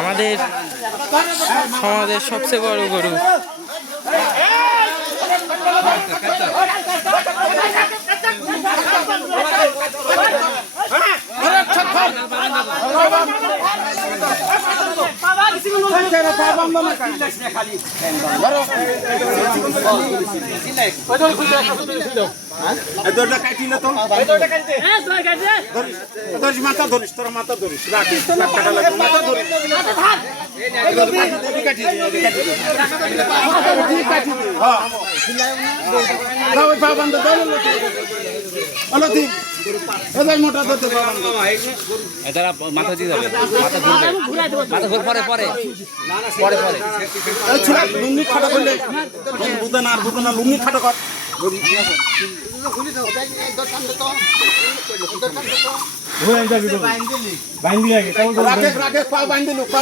আমাদের সমাজের সবচেয়ে বড় গরু। মাথা ধরিস তোর মাথা ধরিস মাথা দিয়ে যাবে, মাথা ঘুরবে, মাথা ঘুর পরে পরে পরে পরে লুঙ্গি খাটো করলে বুঝে না আর বুঝে না লুঙ্গি খাটো কর বাইন্দি আগে রাগে পা বাইন্দি